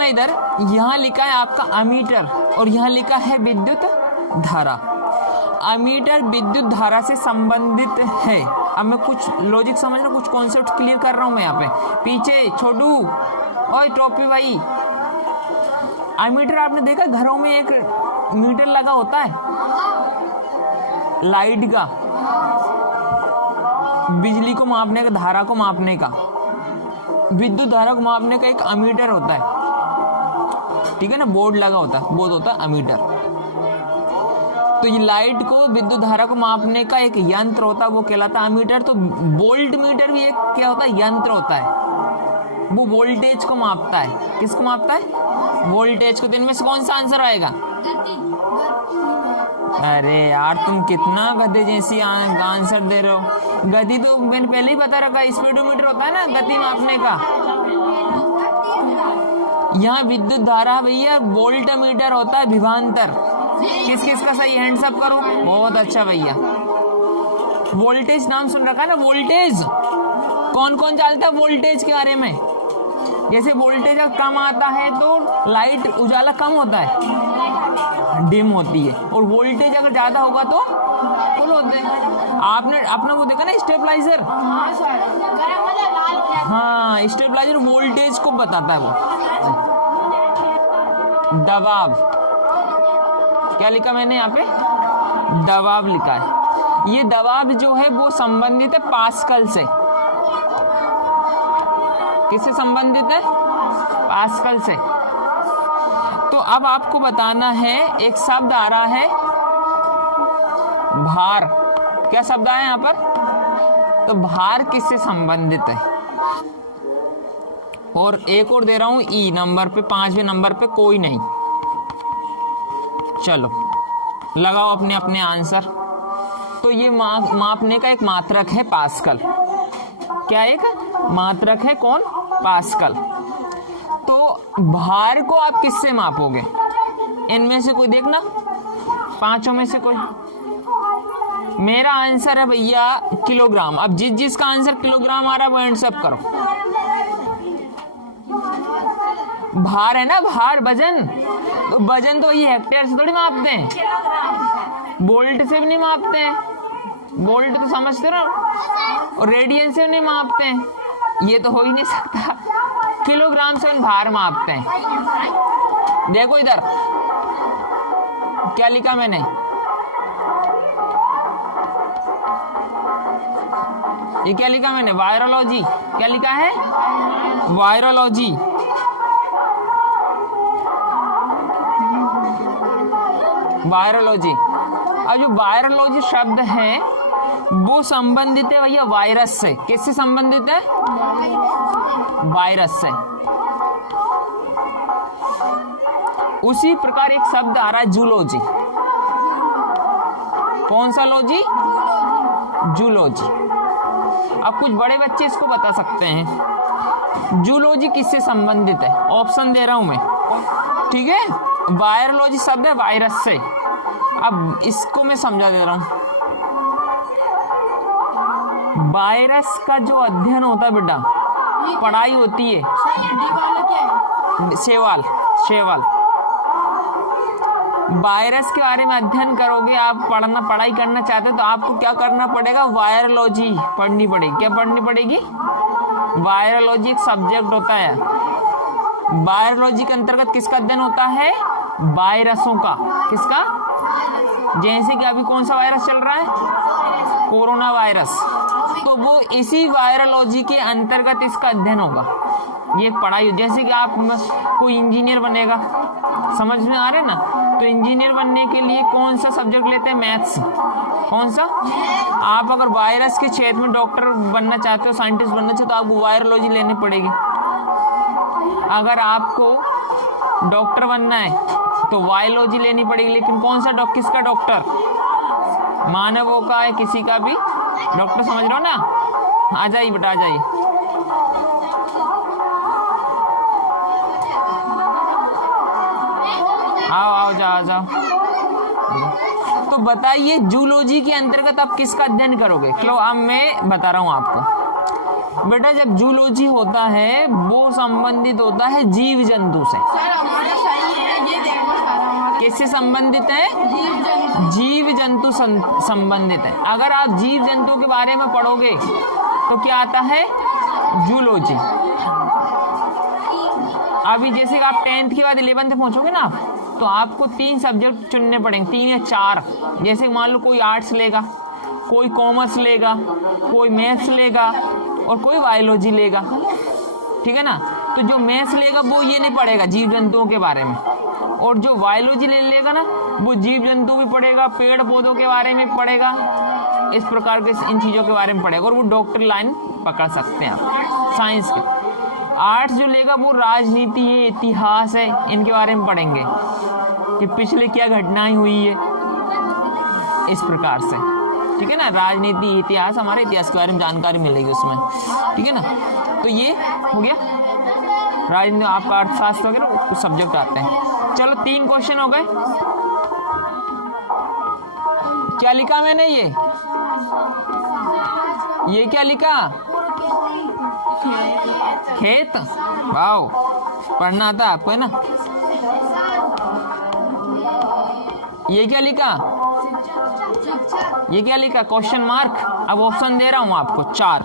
देखना इधर, यहाँ लिखा है आपका अमीटर और यहाँ लिखा है विद्युत धारा। अमीटर विद्युत धारा से संबंधित है। अब मैं कुछ लॉजिक समझ रहा हूँ, कुछ कॉन्सेप्ट क्लियर कर रहा हूँ मैं यहाँ पे। पीछे छोटू और टॉपी भाई, अमीटर आपने देखा घरों में एक मीटर लगा होता है लाइट का, बिजली को मापने का, धारा को मापने का, विद्युत धारा को मापने का एक अमीटर होता है, ठीक है ना, बोर्ड लगा होता है, वो होता है अमीटर। तो ये लाइट को, विद्युत धारा को मापने का एक यंत्र होता है, वो कहलाता है अमीटर। तो वोल्ट मीटर भी एक क्या होता है, यंत्र होता है, वो वोल्टेज को मापता है। किसको मापता है? वोल्टेज को। दिन में से कौन सा आंसर आएगा? अरे यार तुम कितना गधे जैसी आंसर दे रहे हो। गति तो मैंने पहले ही बता रखा, स्पीडोमीटर होता है ना गति मापने का। यहाँ विद्युत धारा भैया वोल्ट मीटर होता है, विभवांतर। किस किस का सही, हैंड्स अप करो। बहुत अच्छा भैया। वोल्टेज नाम सुन रखा है ना, वोल्टेज कौन कौन जानता है वोल्टेज के बारे में? जैसे वोल्टेज अगर कम आता है तो लाइट उजाला कम होता है, डिम होती है, और वोल्टेज अगर ज्यादा होगा तो फुल होते हैं। आपने अपना वो देखा ना स्टेबलाइजर, हाँ स्टेबलाइजर वोल्टेज को बताता है। वो दबाव, क्या लिखा मैंने यहाँ पे? दबाव लिखा है। ये दबाव जो है वो संबंधित है पास्कल से। किससे संबंधित है? पास्कल से। तो अब आपको बताना है, एक शब्द आ रहा है भार। क्या शब्द आया यहाँ पर? तो भार किससे संबंधित है? और एक और दे रहा हूं ई नंबर पे, 5वें नंबर पे कोई नहीं। चलो लगाओ अपने अपने आंसर। तो ये मापने का एक मात्रक है पास्कल। क्या एक मात्रक है? कौन? पास्कल। तो भार को आप किससे मापोगे? इनमें से कोई देखना, पांचों में से कोई। मेरा आंसर है भैया किलोग्राम। अब जिसका आंसर किलोग्राम आ रहा है वो हैंड्स अप करो। भार है ना, भार वजन। तो वजन तो ये हेक्टेयर से थोड़ी मापते हैं, वोल्ट से भी नहीं मापते हैं, वोल्ट तो समझते हो, और रेडियन से भी नहीं मापते हैं, ये तो हो ही नहीं सकता। किलोग्राम से भार मापते हैं। देखो इधर क्या लिखा मैंने, ये क्या लिखा मैंने? वायरोलॉजी। क्या लिखा है? वायरोलॉजी। वायरोलॉजी। अब जो वायरोलॉजी शब्द है वो संबंधित है भैया वायरस से। किससे संबंधित है? वायरस से। उसी प्रकार एक शब्द आ रहा है जूलॉजी। कौन सा लॉजी? जूलॉजी। अब कुछ बड़े बच्चे इसको बता सकते हैं। जूलॉजी किससे संबंधित है? ऑप्शन दे रहा हूं मैं, ठीक है। वायरोलॉजी शब्द है वायरस से। अब इसको मैं समझा दे रहा हूं। वायरस का जो अध्ययन होता है बेटा, पढ़ाई होती है, सेवाल वायरस के बारे में अध्ययन करोगे आप, पढ़ाई करना चाहते हो तो आपको क्या करना पड़ेगा? वायरोलॉजी पढ़नी पड़ेगी। क्या पढ़नी पड़ेगी? वायरोलॉजी एक सब्जेक्ट होता है। वायरोलॉजी के अंतर्गत किसका अध्ययन होता है? वायरसों का। किसका? जैसे कि अभी कौन सा वायरस चल रहा है? Corona virus. तो वो इसी वायरोलॉजी के अंतर्गत इसका अध्ययन होगा। ये पढ़ाई, जैसे कि आप कोई इंजीनियर बनेगा, समझ में आ रहे ना? तो इंजीनियर बनने के लिए कौन सा सब्जेक्ट लेते हैं? मैथ्स। कौन सा? आप अगर वायरस के क्षेत्र में डॉक्टर बनना चाहते हो, साइंटिस्ट बनना चाहते हो, तो आपको वायरोलॉजी लेनी पड़ेगी। अगर आपको डॉक्टर बनना है तो वायरोलॉजी लेनी पड़ेगी। लेकिन कौन सा किसका डॉक्टर? मानवों का है, किसी का भी डॉक्टर, समझ रहे हो ना? आ जाइए बेटा, आ जाइए। आओ जाओ। तो बताइए जूलॉजी के अंतर्गत आप किसका अध्ययन करोगे? चलो अब मैं बता रहा हूं आपको। बेटा जब जूलॉजी होता है वो संबंधित होता है जीव जंतु से। सर हमारा सही है, ये देखो सर हमारा किससे संबंधित है? जीव जंतु। जीव जंतु संबंधित है। अगर आप जीव जंतु के बारे में पढ़ोगे तो क्या आता है? जूलॉजी। अभी जैसे कि आप 10th के बाद 11th पहुंचोगे ना तो आपको 3 सब्जेक्ट चुनने पड़ेंगे, 3 या 4। जैसे मान लो कोई आर्ट्स लेगा, कोई कॉमर्स लेगा, कोई मैथ्स लेगा और कोई बायोलॉजी लेगा, ठीक है ना। तो जो मैथ्स लेगा वो ये नहीं पढ़ेगा जीव जंतुओं के बारे में, और जो बायोलॉजी ले लेगा ना वो जीव जंतु भी पढ़ेगा, पेड़ पौधों के बारे में पढ़ेगा, इस प्रकार के इन चीज़ों के बारे में पढ़ेगा, और वो डॉक्टर लाइन पकड़ सकते हैं आप साइंस के। आर्ट्स जो लेगा वो राजनीति है, इतिहास है, इनके बारे में पढ़ेंगे कि पिछले क्या घटनाएं हुई है, इस प्रकार से, ठीक है ना। राजनीति इतिहास, हमारे इतिहास के बारे में जानकारी मिलेगी उसमें, ठीक है ना। तो ये हो गया राजनीति, आपका अर्थशास्त्र वगैरह कुछ सब्जेक्ट आते हैं। चलो 3 क्वेश्चन हो गए। क्या लिखा मैंने? ये क्या लिखा? खेत। वाओ, पढ़ना आता है आपको, है ना। ये क्या लिखा? ये क्या लिखा? Question mark. अब ऑप्शन दे रहा हूं आपको 4।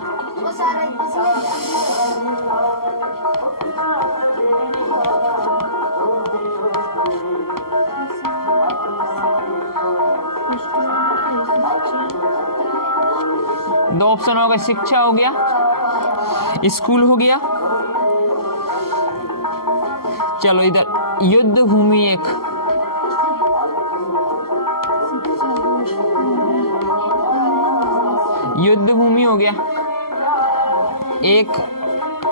दो ऑप्शन हो गए, शिक्षा हो गया, स्कूल हो गया। चलो इधर युद्ध भूमि 1, युद्ध भूमि हो गया, एक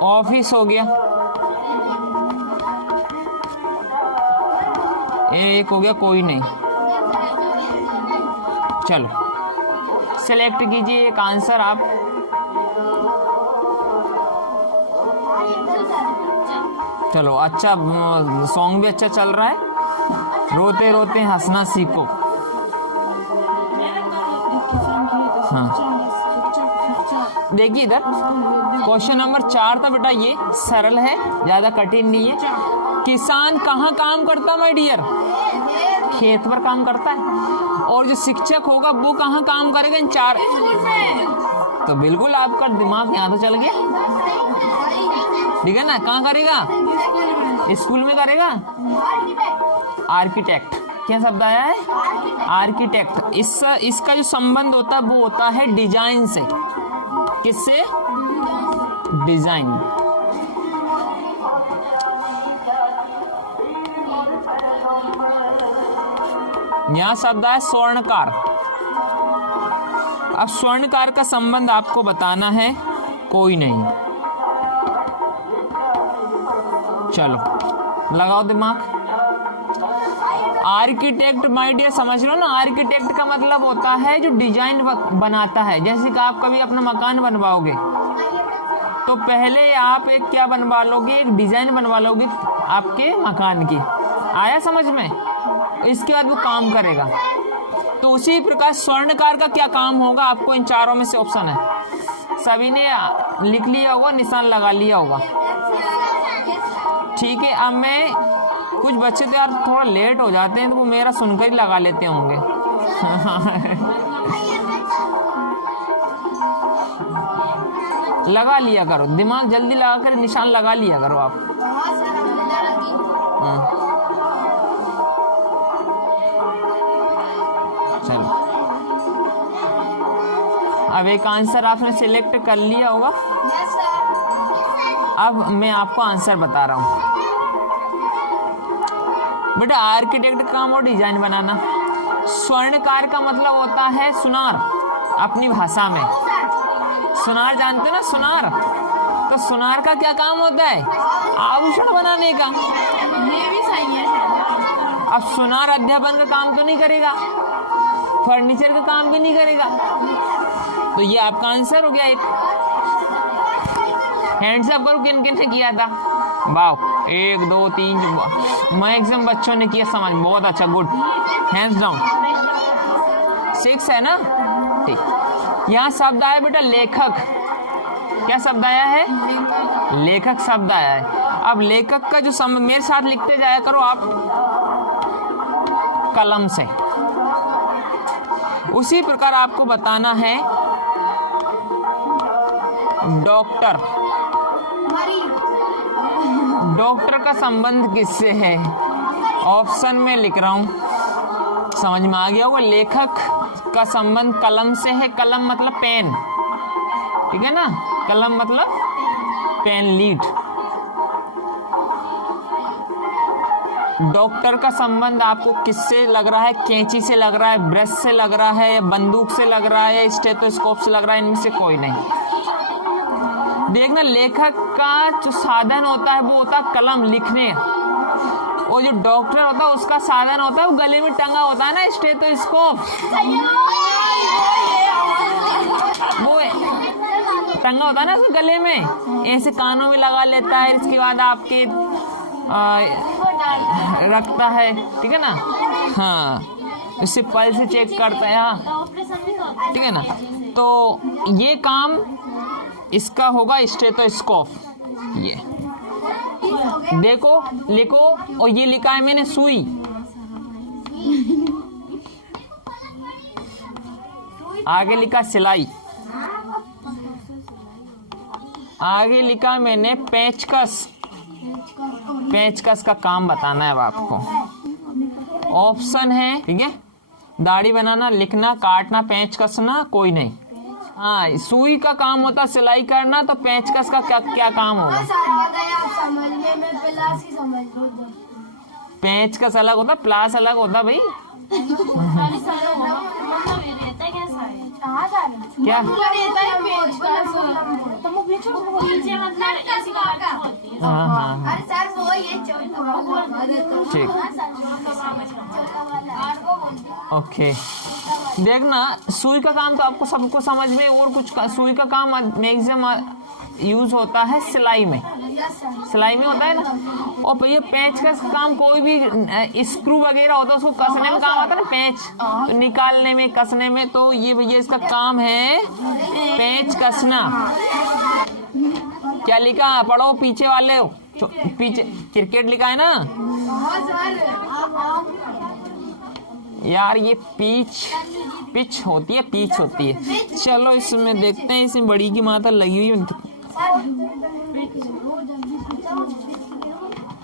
ऑफिस हो गया, एक हो गया कोई नहीं। चलो सेलेक्ट कीजिए एक आंसर आप। चलो अच्छा, सॉन्ग भी अच्छा चल रहा है, रोते रोते हंसना सीखो। हाँ देखिए इधर क्वेश्चन नंबर 4 था बेटा, ये सरल है, ज्यादा कठिन नहीं है। किसान कहाँ काम करता माय डियर? खेत पर काम करता है। और जो शिक्षक होगा वो कहाँ काम करेगा? इन 4। तो बिल्कुल आपका दिमाग यहाँ तो चल गया, ठीक है ना। कहाँ करेगा? स्कूल में करेगा। आर्किटेक्ट, क्या शब्द आया है? आर्किटेक्ट। इसका जो संबंध होता है वो होता है डिजाइन से। किससे? डिजाइन। यहां शब्द है स्वर्णकार। अब स्वर्णकार का संबंध आपको बताना है, कोई नहीं। चलो लगाओ दिमाग। आर्किटेक्ट माय डियर समझ लो ना, आर्किटेक्ट का मतलब होता है जो डिजाइन बनाता है। जैसे कि आप कभी अपना मकान बनवाओगे तो पहले आप एक क्या बनवा लोगे? एक डिजाइन बनवा लोगे आपके मकान की। आया समझ में? इसके बाद वो काम करेगा। तो उसी प्रकार स्वर्णकार का क्या काम होगा? आपको इन 4 में से ऑप्शन है, सभी ने लिख लिया होगा, निशान लगा लिया होगा, ठीक है। अब मैं कुछ बच्चे तो यार थोड़ा लेट हो जाते हैं तो वो मेरा सुनकर ही लगा लेते होंगे। लगा लिया करो, दिमाग जल्दी लगा कर निशान लगा लिया करो आप। चलो अब एक आंसर आपने सिलेक्ट कर लिया होगा। अब मैं आपको आंसर बता रहा हूं बेटा। आर्किटेक्ट का काम और डिजाइन बनाना। स्वर्णकार का मतलब होता है सुनार, अपनी भाषा में। सुनार जानते हो ना, सुनार। तो सुनार का क्या काम होता है? आभूषण बनाने का। ये भी सही है। अब सुनार अध्यापन का काम तो नहीं करेगा, फर्नीचर का काम भी नहीं करेगा। तो ये आपका आंसर हो गया। एक हैंड्स अप करो, किन किन ने किया था? वाओ, 1 2 3 मैक्सिमम बच्चों ने किया। समझ, बहुत अच्छा, गुड। Hands down. 6 है ना, ठीक। यहाँ शब्द आया बेटा लेखक। क्या शब्द आया है? लेखक शब्द आया है। अब लेखक का जो संबंध, मेरे साथ लिखते जाया करो आप, कलम से। उसी प्रकार आपको बताना है डॉक्टर। डॉक्टर का संबंध किससे है? ऑप्शन में लिख रहा हूं, समझ में आ गया होगा। लेखक का संबंध कलम से है। कलम मतलब पेन, ठीक है ना? कलम मतलब पेन, लीड। डॉक्टर का संबंध आपको किससे लग रहा है? कैंची से लग रहा है, ब्रश से लग रहा है, या बंदूक से लग रहा है, स्टेथोस्कोप से लग रहा है? इनमें से कोई नहीं। देखना, लेखक का जो साधन होता है वो होता है कलम, लिखने। और जो डॉक्टर होता है उसका साधन होता है वो गले में टंगा होता है ना, स्टेथोस्कोप। वो टंगा होता है ना गले में, ऐसे कानों में लगा लेता है। इसके बाद आपके रखता है, ठीक है ना? हाँ, इससे पल्स से चेक करता है। हाँ, ठीक है ना? तो ये काम इसका होगा स्टेथोस्कोप। ये देखो, लिखो। और ये लिखा है मैंने सुई। आगे लिखा सिलाई। आगे लिखा मैंने पेचकस। पेचकस का काम बताना है अब आपको। ऑप्शन है, ठीक है? दाढ़ी बनाना, लिखना, काटना, पेच कसना, कोई नहीं। हाँ, सुई का काम होता है सिलाई करना, तो पेचकस का क्या काम होगा? पेचकस अलग होता, प्लास अलग होता भाई। क्या? हाँ हाँ, ठीक, ओके। देखना, सुई का काम तो आपको सबको समझ में, और कुछ सुई का काम मैक्सिमम यूज होता है सिलाई में। सिलाई में होता है ना। और भैया पेच का काम, कोई भी स्क्रू वगैरह होता है उसको कसने में काम आता है ना, पेच तो निकालने में, कसने में। तो ये भैया इसका काम है पेच कसना। क्या लिखा? पढ़ो पीछे वाले हो, पीछे क्रिकेट लिखा है ना यार। ये पिच होती है, पिच होती है। चलो इसमें देखते हैं, इसमें बड़ी की मात्रा लगी हुई है।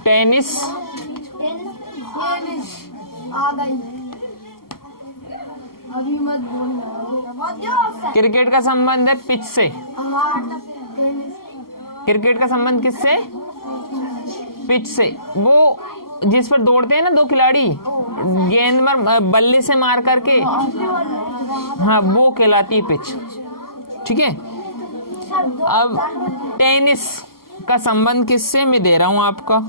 टेनिस, क्रिकेट का संबंध है पिच से। क्रिकेट का संबंध किससे? पिच से। वो जिस पर दौड़ते हैं ना दो खिलाड़ी, गेंद पर बल्ले से मार करके, हाँ, वो कहलाती है पिच, ठीक है? अब टेनिस का संबंध किससे मैं दे रहा हूं आपका।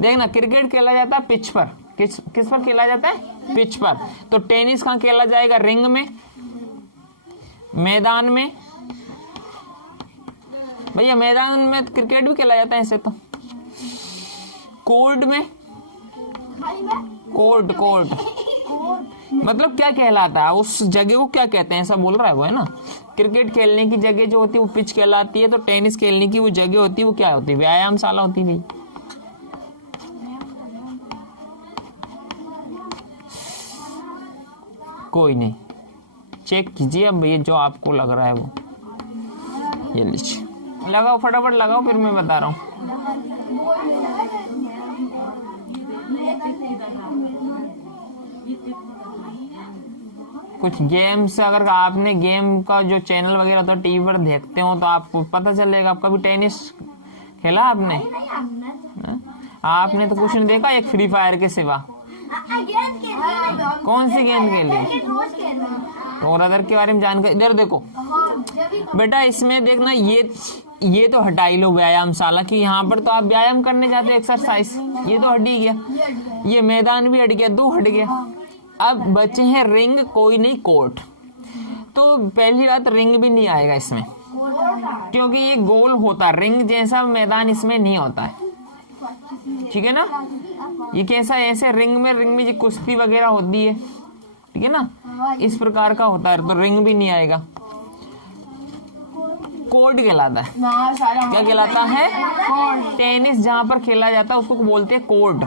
देखना, क्रिकेट खेला जाता है पिच पर। किस पर खेला जाता है? पिच पर। तो टेनिस कहाँ खेला जाएगा? रिंग में, मैदान में। भैया मैदान में क्रिकेट भी खेला जाता है ऐसे तो। कोर्ट में, कोर्ट मतलब क्या कहलाता है? उस जगह को क्या कहते हैं, ऐसा बोल रहा है वो, है ना? क्रिकेट खेलने की जगह जो होती है वो पिच कहलाती है। तो टेनिस खेलने की वो जगह होती है वो क्या होती है? व्यायामशाला होती है। कोई नहीं, चेक कीजिए अब ये जो आपको लग रहा है वो। ये लीजिए, लगाओ फटाफट लगाओ, फिर मैं बता रहा हूँ। कुछ गेम्स, अगर आपने गेम का जो चैनल वगैरह तो टीवी पर देखते हो तो आपको पता चलेगा। आप कभी टेनिस खेला आपने? आपने तो कुछ नहीं देखा एक फ्री फायर के सिवा। कौन सी गेम खेली? और अदर के बारे में जानकारी इधर देखो बेटा। इसमें देखना, ये तो हटाई लो व्यायामशाला की। यहाँ पर तो आप व्यायाम करने जाते हो, एक्सरसाइज। ये तो हट ही गया, ये मैदान भी हट गया, दो हट गया। अब बचे हैं रिंग, कोई नहीं कोर्ट। तो पहली बात, रिंग भी नहीं आएगा इसमें, क्योंकि ये गोल होता है। रिंग जैसा मैदान इसमें नहीं होता है, ठीक है ना? ये कैसा, ऐसे रिंग में जो कुश्ती वगैरह होती है, ठीक है ना, इस प्रकार का होता है। तो रिंग भी नहीं आएगा। कोर्ट कहलाता है। हाँ सारा क्या कहलाता है? टेनिस जहां पर खेला जाता है उसको बोलते हैं कोर्ट।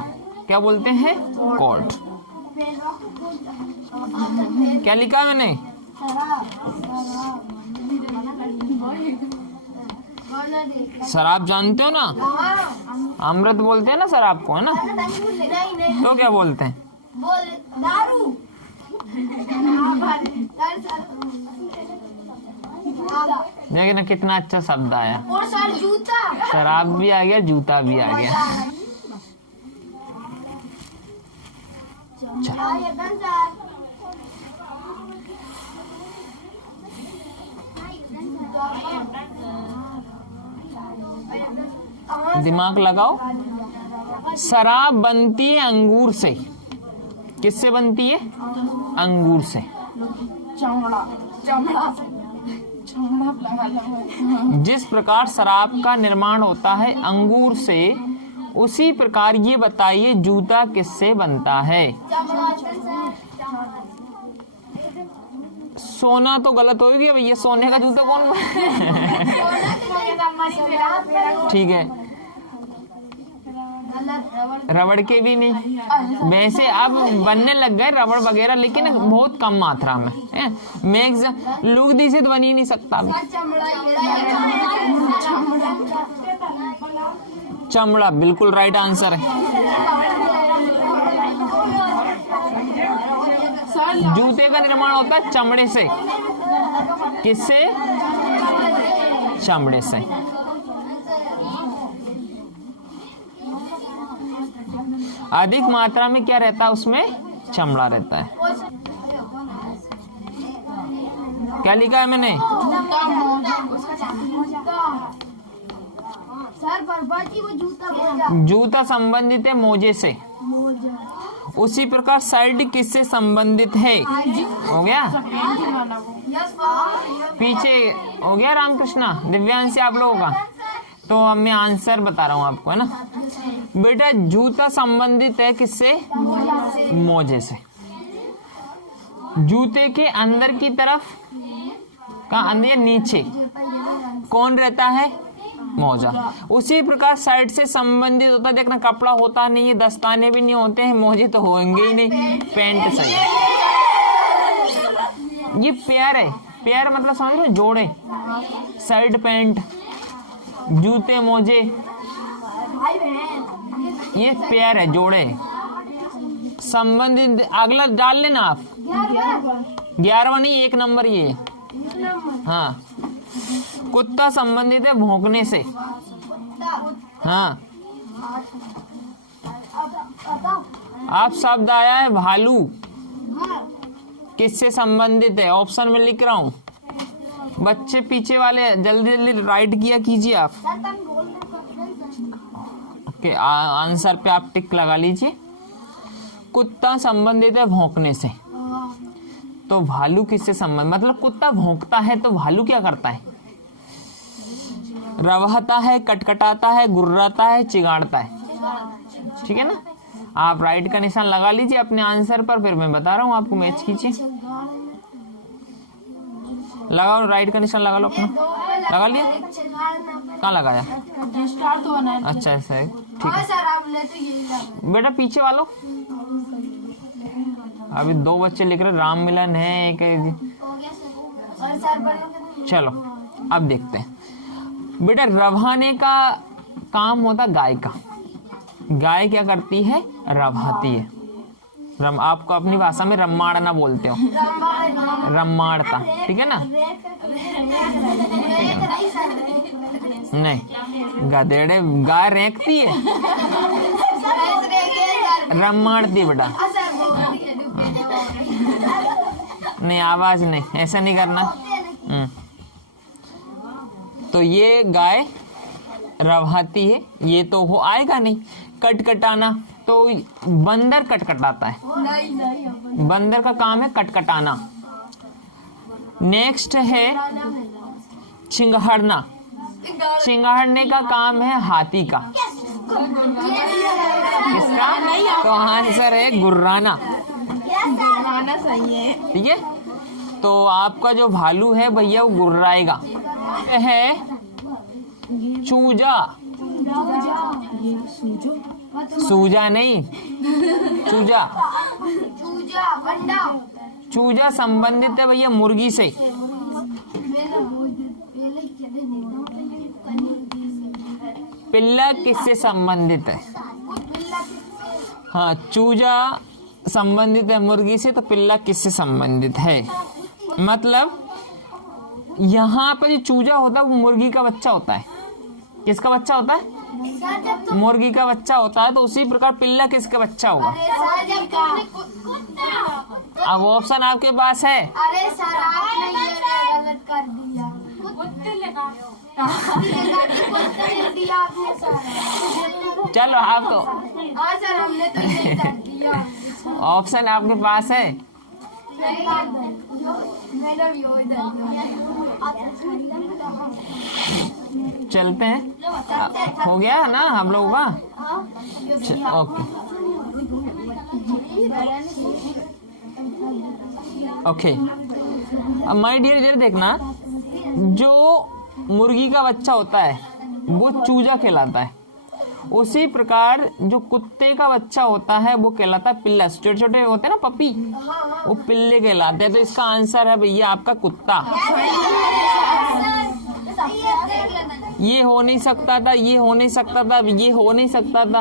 क्या बोलते हैं? कोर्ट। क्या लिखा है मैंने? शराब जानते हो ना? अमृत बोलते हैं ना शराब को, है ना? तो क्या बोलते हैं? दारू। देखिए ना कितना अच्छा शब्द आया। और सर जूता। शराब भी आ गया, जूता भी आ गया। दिमाग लगाओ। शराब बनती है अंगूर से। किससे बनती है? अंगूर से। चमड़ा चमड़ा चमड़ा लगा लो। जिस प्रकार शराब का निर्माण होता है अंगूर से, उसी प्रकार ये बताइए जूता किससे बनता है? सोना तो गलत हो गया भैया, सोने का जूता कौन ठीक है, रबड़ के भी नहीं। वैसे अब बनने लग गए रबड़ वगैरह, लेकिन बहुत कम मात्रा में। लुगदी से तो बन ही नहीं सकता। चमड़ा बिल्कुल राइट आंसर है। जूते का निर्माण होता है चमड़े से। किससे? चमड़े से। अधिक मात्रा में क्या रहता है उसमें? चमड़ा रहता है। क्या लिखा है मैंने? जूता संबंधित है मोजे से। उसी प्रकार साइड किससे संबंधित है? हो गया। पीछे हो गया रामकृष्णा, दिव्यांश आप लोगों का। तो अब मैं आंसर बता रहा हूँ आपको, है ना बेटा। जूता संबंधित है किससे? मोजे से। जूते के अंदर की तरफ का अंदर नीचे कौन रहता है? मोजा। उसी प्रकार साइड से संबंधित होता है। देखना कपड़ा होता नहीं है, दस्ताने भी नहीं होते हैं, मोजे तो होंगे ही नहीं। पैंट सही है। ये पैर है। पैर मतलब समझ रहे? जोड़े। साइड पैंट, जूते, मोजे, ये पैर है, जोड़े। संबंधित अगला डाल लेना आप। 11वां नहीं, 1 नंबर ये। हाँ, कुत्ता संबंधित है भौंकने से। हाँ, आप शब्द आया है भालू। किससे संबंधित है? ऑप्शन में लिख रहा हूं। बच्चे पीछे वाले जल्दी जल्दी राइट किया कीजिए आप। ओके, आंसर पे आप टिक लगा लीजिए। कुत्ता संबंधित है भौंकने से। तो भालू किससे संबंध? मतलब कुत्ता भौंकता है तो भालू क्या करता है? रवाता है, कटकटाता है, गुर्राता है, चिगाड़ता है। ठीक है ना? आप राइट का निशान लगा लीजिए अपने आंसर पर, फिर मैं बता रहा हूँ आपको। मैच कीजिए, लगाओ राइट का निशान लगा लो अपना। लगा लिया? कहाँ लगाया? अच्छा ऐसा है, ठीक है। बेटा पीछे वालों, अभी 2 बच्चे लिख रहे राम मिलन है एक। चलो अब देखते हैं बेटा। रवाने का काम होता गाय का। गाय क्या करती है? रवाती है। आपको अपनी भाषा में रम्माड़ना बोलते हो, रम्माड़ता। ठीक है ना? नहीं, गधेड़े गाय रेंकती है, रम्माड़ती बेटा। नहीं, आवाज नहीं, ऐसा नहीं करना। तो ये गाय रवाती है, ये तो हो आएगा नहीं। कटकटाना, तो बंदर कटकटाता है। बंदर का काम है कटकटाना। नेक्स्ट है चिंगाड़ना। चिंगाड़ने का काम है हाथी का। किसका? तो आंसर है गुर्राना। सही है। ठीक है, तो आपका जो भालू है भैया वो गुर्राएगा। है चूजा, सूजा नहीं, चूजा। चूजा अंडा। चूजा संबंधित है भैया मुर्गी से। पिल्ला किससे संबंधित है? हाँ, चूजा संबंधित है मुर्गी से, तो पिल्ला किससे संबंधित है? मतलब यहाँ पर जो चूजा होता है वो मुर्गी का बच्चा होता है। किसका बच्चा होता है? मुर्गी का बच्चा होता है। तो उसी प्रकार पिल्ला किसका बच्चा होगा? अब ऑप्शन आपके पास है। अरे सर आपने ये गलत कर दिया। दिया आपने सर। चलो आप तो हाँ सर हमने तो ये कर दिया। ऑप्शन आपके पास है। चलते हैं, हो गया ना हम लोगों का? Okay okay. अब माय डियर जरा देखना, जो मुर्गी का बच्चा होता है वो चूजा कहलाता है। उसी प्रकार जो कुत्ते का बच्चा होता है वो कहलाता है पिल्ला। छोटे छोटे होते हैं ना पपी, वो पिल्ले कहलाते हैं। तो इसका आंसर है भैया आपका कुत्ता। ये हो नहीं सकता था, ये हो नहीं सकता था, ये हो नहीं सकता था।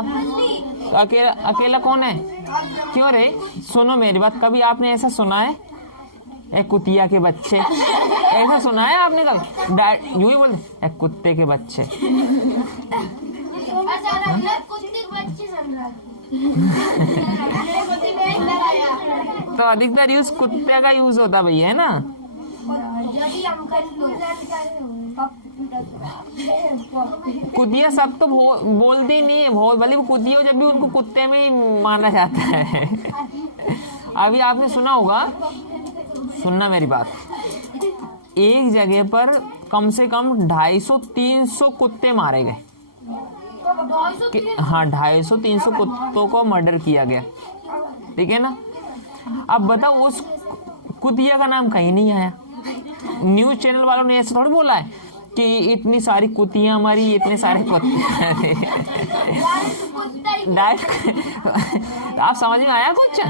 अकेला अकेला कौन है? क्यों रे? सुनो मेरी बात, कभी आपने ऐसा सुना है एक कुतिया के बच्चे? ऐसा सुना है आपने कभी? यूं ही बोलते एक कुत्ते के बच्चे। तो अधिकतर यूज कुत्ते का यूज होता भैया, है ना? कुतिया सब तो बोलते ही नहीं है, भले वो कुतिया जब भी उनको कुत्ते में ही माना जाता है। अभी आपने सुना होगा, सुनना मेरी बात, एक जगह पर कम से कम 250-300 कुत्ते मारे गए। हाँ, 250-300 कुत्तों को मर्डर किया गया, ठीक है ना? अब बताओ, उस कुतिया का नाम कहीं नहीं आया। न्यूज चैनल वालों ने ऐसे थोड़ी बोला है कि इतनी सारी कुतियां मारी, इतने सारे कुत्ते। आप समझ में आया कुछ?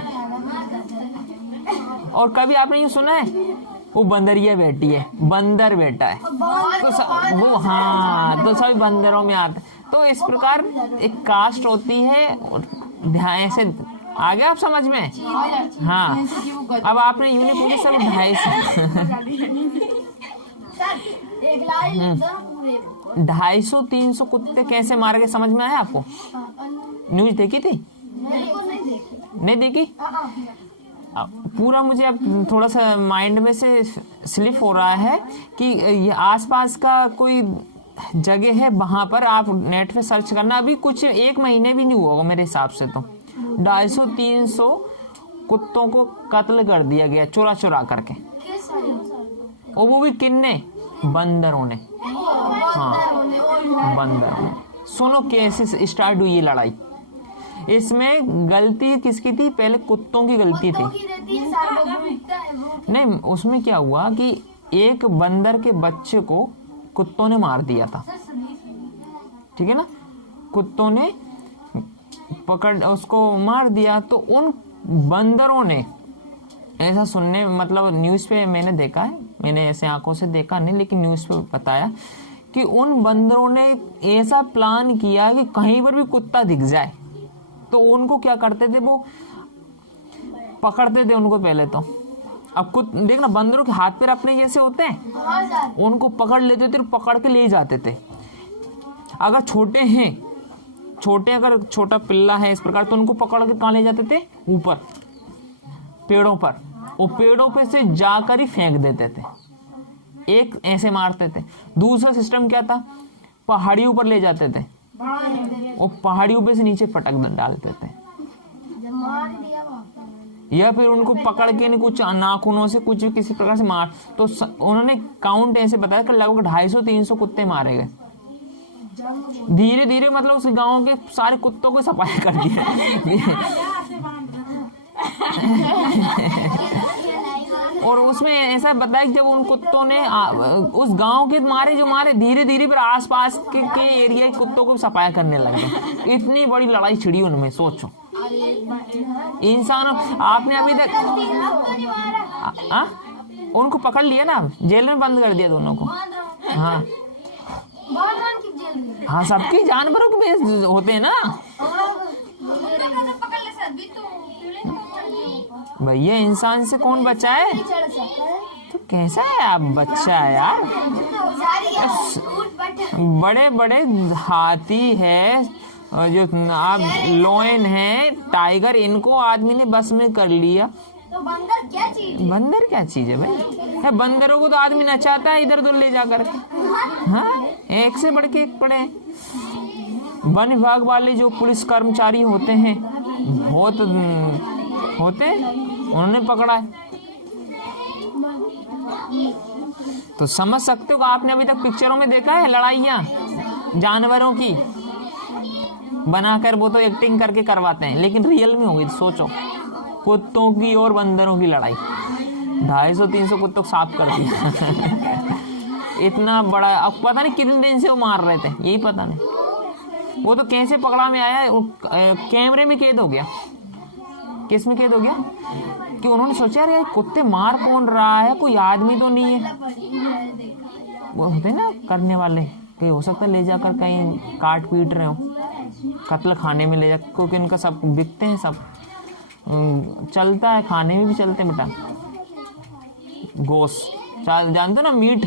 और कभी आपने ये सुना है वो बंदरिया बेटी है, बंदर बेटा है, तो वो हाँ, तो सभी बंदरों में आते। तो इस प्रकार एक कास्ट होती है। ध्यान से आ गया आप समझ में? हाँ, अब आपने यूनिक पूछे सब 250-300 कुत्ते कैसे मारे गए, समझ में आया आपको? न्यूज देखी थी? नहीं देखी? पूरा मुझे अब थोड़ा सा माइंड में से स्लिप हो रहा है कि ये आसपास का कोई जगह है, वहां पर आप नेट पे सर्च करना। अभी कुछ 1 महीने भी नहीं हुआ होगा मेरे हिसाब से, तो 250-300 कुत्तों को कत्ल कर दिया गया चुरा चुरा करके। और वो भी किन्ने? बंदरों ने। हाँ, बंदरों ने। सुनो कैसे स्टार्ट हुई ये लड़ाई। इसमें गलती किसकी थी? पहले कुत्तों की गलती थी। नहीं, उसमें क्या हुआ कि एक बंदर के बच्चे को कुत्तों ने मार दिया था, ठीक है ना? कुत्तों ने पकड़ उसको मार दिया। तो उन बंदरों ने ऐसा सुनने, मतलब न्यूज़ पे मैंने देखा है, मैंने ऐसे आंखों से देखा नहीं, लेकिन न्यूज़ पे बताया कि उन बंदरों ने ऐसा प्लान किया कि कहीं पर भी कुत्ता दिख जाए तो उनको क्या करते थे, वो पकड़ते थे उनको पहले तो। अब देखना, बंदरों के हाथ पैर अपने जैसे होते हैं, उनको पकड़ लेते थे, पकड़ के ले जाते थे। अगर छोटे हैं, अगर छोटा पिल्ला है इस प्रकार, तो उनको पकड़ के कहाँ ले जाते थे? ऊपर पेड़ों पर। वो पेड़ों पे से जाकर ही फेंक देते थे। एक ऐसे मारते थे। दूसरा सिस्टम क्या था? पहाड़ियों पर ले जाते थे, वो पहाड़ियों पे से नीचे पटक डालते थे, या फिर उनको पकड़ के कुछ नाखूनों से कुछ भी किसी प्रकार से मार। तो उन्होंने काउंट ऐसे बताया कि लगभग 250-300 कुत्ते मारे गए। धीरे धीरे मतलब उस गांव के सारे कुत्तों को सफाई कर दिया। और उसमें ऐसा बताया कि जब उन कुत्तों ने उस गांव के मारे धीरे धीरे फिर आसपास के एरिया के कुत्तों को सफाया करने लगे। इतनी बड़ी लड़ाई छिड़ी उनमें, सोचो। इंसानों, आपने अभी तक उनको पकड़ लिया ना, जेल में बंद कर दिया दोनों को। हाँ हाँ, सबके जानवरों के भी होते हैं ना भैया, इंसान से कौन बचा है? तो कैसा है आप, बच्चा है यार। बड़े बड़े हाथी है, जो आप लोयन है, टाइगर, इनको आदमी ने बस में कर लिया। तो बंदर क्या चीज है? बंदर क्या चीज है भाई? बंदरों को तो आदमी नचाता है इधर उधर ले जाकर। हाँ, एक से बढ़ के एक पड़े। वन विभाग वाले जो पुलिस कर्मचारी होते हैं, बहुत होते, उन्होंने पकड़ा है। तो समझ सकते हो, आपने अभी तक पिक्चरों में देखा है लड़ाइयाँ जानवरों की बनाकर, वो तो एक्टिंग करके करवाते हैं, लेकिन रियल में होगी। सोचो, कुत्तों की और बंदरों की लड़ाई, 250-300 कुत्तों को साफ कर दिया। इतना बड़ा, अब पता नहीं कितने दिन से वो मार रहे थे, यही पता नहीं। वो तो कैसे पकड़ा में आया, कैमरे में कैद हो गया। किस में कैद हो गया? कि उन्होंने सोचा यार कुत्ते मार कौन रहा है, कोई आदमी तो नहीं है। वो होते ना करने वाले, कहीं हो सकता है ले जाकर कहीं काट पीट रहे हो, कत्ल खाने में ले जा, क्योंकि इनका सब बिकते हैं, सब चलता है, खाने में भी चलते हैं बेटा। गोश्त जानते हो ना, मीट।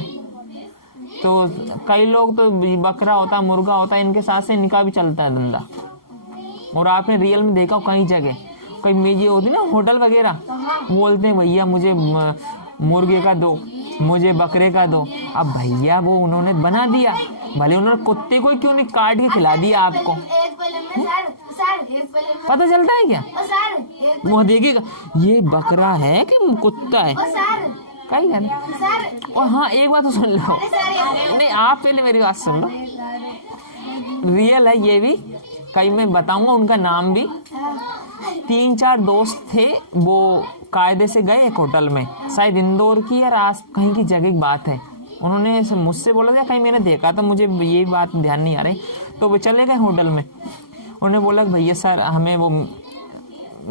तो कई लोग तो बकरा होता, मुर्गा होता है, इनके साथ से इनका भी चलता है धंधा। और आपने रियल में देखा कई जगह, कई मेजी होती ना होटल वगैरह, बोलते हैं भैया मुझे मुर्गे का दो, मुझे बकरे का दो। अब भैया वो उन्होंने बना दिया, भले उन्होंने कुत्ते को क्यों नहीं काट के खिला दिया आपको। पता चलता है क्या? वो देखिएगा ये बकरा है कि कुत्ता है, कहीं है। और हाँ, एक बात तो सुन लो, नहीं आप पहले मेरी बात सुन लो, रियल है ये भी, कहीं मैं बताऊंगा उनका नाम भी। 3-4 दोस्त थे, वो कायदे से गए एक होटल में, शायद इंदौर की या आस कहीं की जगह की बात है। उन्होंने मुझसे बोला था, कहीं मैंने देखा था, मुझे ये बात ध्यान नहीं आ रही। तो वो चले गए होटल में, उन्होंने बोला भैया सर हमें वो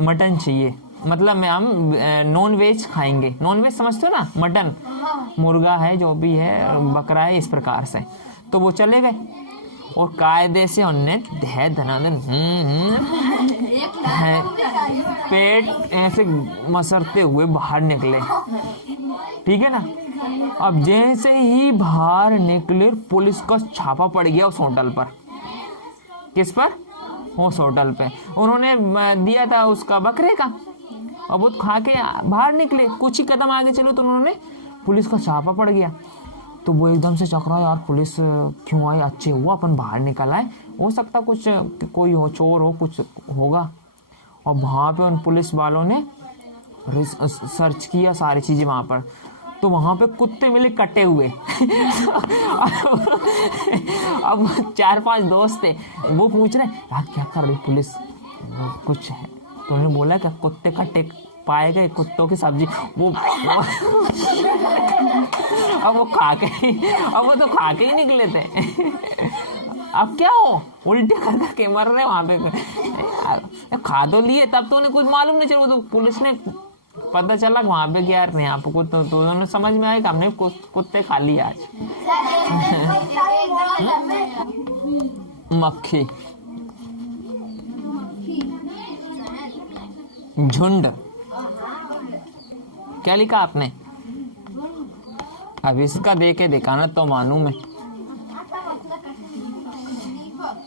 मटन चाहिए, मतलब हम नॉन वेज खाएंगे। नॉन वेज समझते हो ना, मटन, मुर्गा है, जो भी है, बकरा है, इस प्रकार से। तो वो चले गए और कायदे से उनने धनाधन पेट ऐसे मसरते हुए बाहर निकले, ठीक है ना। अब जैसे ही बाहर निकले, पुलिस का छापा पड़ गया उस होटल पर। किस पर? उस होटल पे। उन्होंने दिया था उसका बकरे का, और वो खा के बाहर निकले, कुछ ही कदम आगे चलो तो उन्होंने पुलिस का छापा पड़ गया। तो वो एकदम से चकरा, यार पुलिस क्यों आई, अच्छे हुआ अपन बाहर निकल आए, हो सकता कुछ कोई हो, चोर हो, कुछ होगा। और वहाँ पे उन पुलिस वालों ने सर्च किया सारी चीज़ें वहाँ पर, तो वहाँ पे कुत्ते मिले कटे हुए। अब 4-5 दोस्त थे, वो पूछ रहे यार क्या कर रही पुलिस, कुछ है तो उन्होंने बोला कि कुत्ते कटे पाए गए, कुत्तों की सब्जी। वो अब वो खा के ही निकले थे। अब क्या हो, उल्टे कर के मर रहे वहां पे, खा तो लिए, तब तो उन्हें कुछ मालूम नहीं चला। तो पुलिस ने पता चला वहां पे क्या रहे, यहाँ पे तो उन्होंने समझ में आया कि हमने कुत्ते खा लिए आज। मक्खी, झुंड, क्या लिखा आपने? अब इसका देके दिखाना तो मालूम है।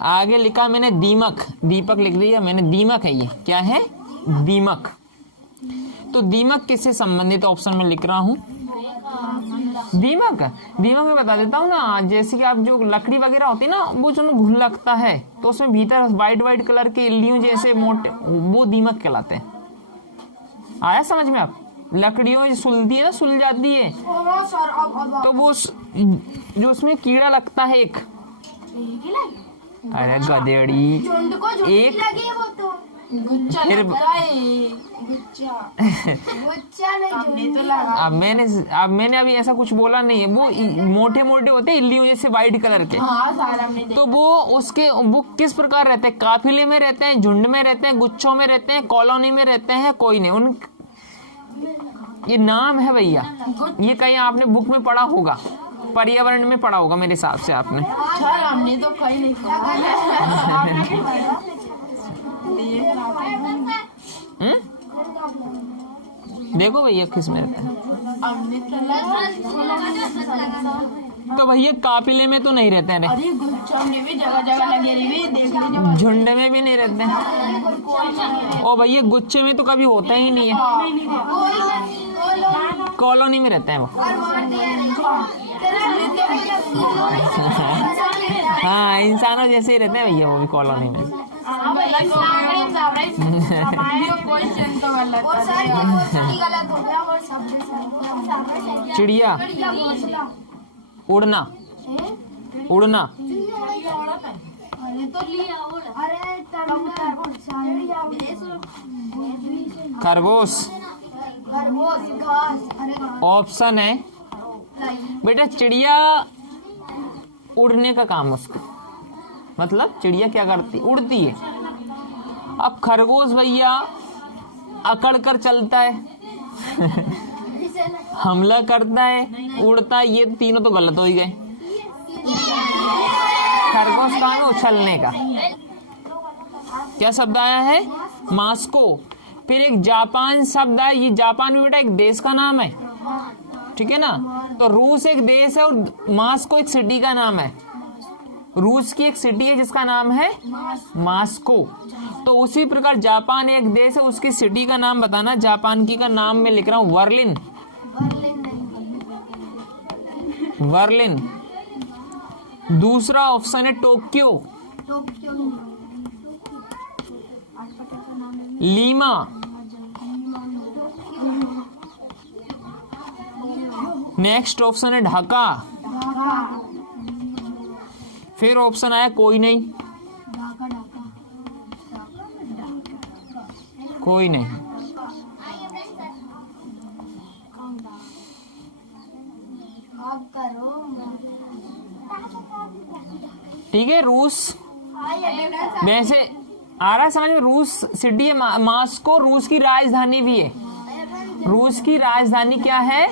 आगे लिखा मैंने दीमक, दीपक लिख दिया मैंने, दीमक है ये। क्या है? दीमक। तो दीमक किससे संबंधित ऑप्शन में लिख रहा हूं? दीमक में बता देता हूँ ना, जैसे कि आप जो लकड़ी वगैरह होती है ना, वो जो घुन लगता है तो उसमें भीतर वाइट कलर के इल्लियों जैसे मोटे, वो दीमक कहलाते हैं। आया समझ में? आप लकड़ियों सुलझती है ना, सुल जाती है, तो वो जो उसमें कीड़ा लगता है एक, अरे गधेड़ी, एक गुच्चा फिर- लग रहा है, गुच्चा गुच्चा नहीं हमने जो तो लगा। अब मैंने अभी ऐसा कुछ बोला नहीं है। वो मोटे मोटे होते हैं इल्लियों जैसे वाइट कलर के। हाँ सारा हमने देखा। तो वो किस प्रकार रहते हैं? काफिले में रहते हैं, झुंड में रहते हैं, गुच्छों में रहते हैं, कॉलोनी में रहते हैं, कोई नहीं। उन ये नाम है भैया, ये कहीं आपने बुक में पढ़ा होगा, पर्यावरण में पढ़ा होगा मेरे हिसाब से आपने। सर हमने तो कहीं नहीं देखो भैया किस में रहते हैं। हमने तो लगा। तो भैया काफिले में तो नहीं रहते हैं, अरे गुच्चा में भी जगह जगह लगे रही देख लीजिए। झुंड में भी नहीं रहते हैं। और भैया गुच्छे में तो कभी होता ही नहीं है, कॉलोनी में रहते हैं वो। हाँ, इंसानों जैसे ही रहते हैं भैया वो भी कॉलोनी में। चिड़िया, उड़ना, उड़ना, खरगोश ऑप्शन है बेटा। चिड़िया उड़ने का काम उसका, मतलब चिड़िया क्या करती? उड़ती है। अब खरगोश भैया अकड़ कर चलता है, हमला करता है, उड़ता है, ये तीनों तो गलत हो ही गए। खरगोश का है उछलने का। क्या शब्द आया है? मास्को। फिर एक जापान शब्द है, ये जापान भी बेटा एक देश का नाम है, ठीक है ना। तो रूस एक देश है और मास्को एक सिटी का नाम है। रूस की एक सिटी है जिसका नाम है मास्को। तो उसी प्रकार जापान एक देश है, उसकी सिटी का नाम बताना। जापान की का नाम मैं लिख रहा हूं बर्लिन, बर्लिन। दूसरा ऑप्शन है टोक्यो, लीमा, नेक्स्ट ऑप्शन है ढाका। फिर ऑप्शन आया कोई नहीं, कोई नहीं। ठीक है, रूस वैसे आ रहा है समझ में। रूस सिटी है, मास्को रूस की राजधानी भी है। रूस की राजधानी क्या है?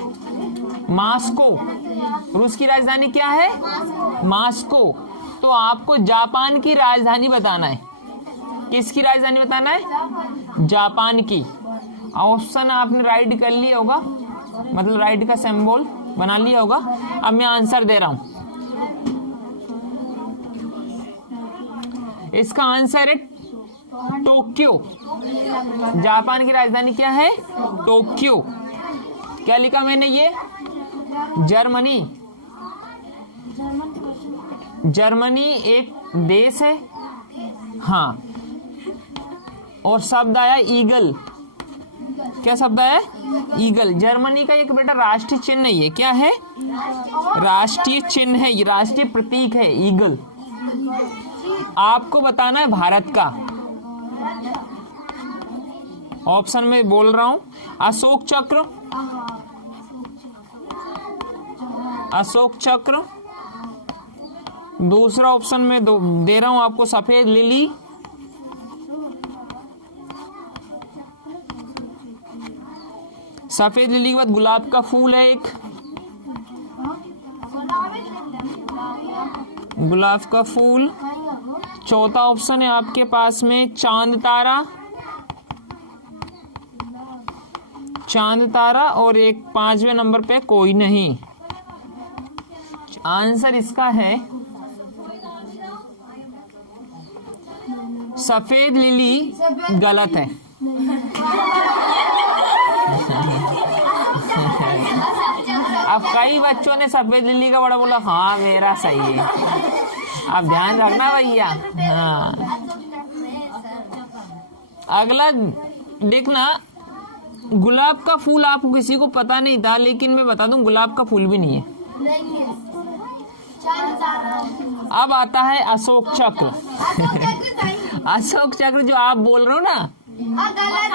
मास्को। रूस की राजधानी क्या है? मास्को। तो आपको जापान की राजधानी बताना है। किसकी राजधानी बताना है? जापान की। ऑप्शन आपने राइट कर लिया होगा, मतलब राइट का सिंबल बना लिया होगा। अब मैं आंसर दे रहा हूं। इसका आंसर है टोक्यो। जापान की राजधानी क्या है? टोक्यो। क्या लिखा मैंने? ये जर्मनी। जर्मनी एक देश है, हाँ। और शब्द आया ईगल। क्या शब्द आया? ईगल। जर्मनी का एक बेटा राष्ट्रीय चिन्ह ही है। क्या है? राष्ट्रीय चिन्ह है, ये राष्ट्रीय प्रतीक है ईगल। आपको बताना है भारत का। ऑप्शन में बोल रहा हूं, अशोक चक्र, अशोक चक्र। दूसरा ऑप्शन में दे रहा हूं आपको सफेद लिली, सफेद लिली के बाद गुलाब का फूल है एक, गुलाब का फूल। चौथा ऑप्शन है आपके पास में चांद तारा, चांद तारा। और एक पांचवें नंबर पे कोई नहीं। आंसर इसका है सफेद लिली गलत है। अब कई बच्चों ने सफेद लिली का बड़ा बोला, हाँ मेरा सही है। आप ध्यान रखना भैया। हाँ, अगला देखना, गुलाब का फूल आपको किसी को पता नहीं था, लेकिन मैं बता दूं गुलाब का फूल भी नहीं है। अब आता है अशोक चक्र। अशोक चक्र जो आप बोल रहे हो ना, हाँ, गलत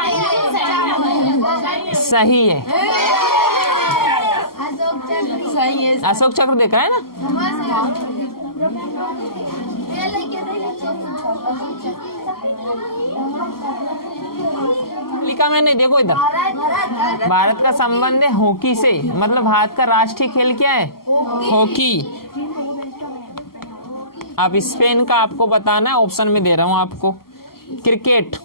है। सही है। अशोक चक्र सही है। अशोक चक्र देखा है ना? लिखा मैंने, देखो इधर। भारत का संबंध है हॉकी से, मतलब भारत का राष्ट्रीय खेल क्या है? हॉकी। आप स्पेन का आपको बताना है, ऑप्शन में दे रहा हूं आपको। क्रिकेट।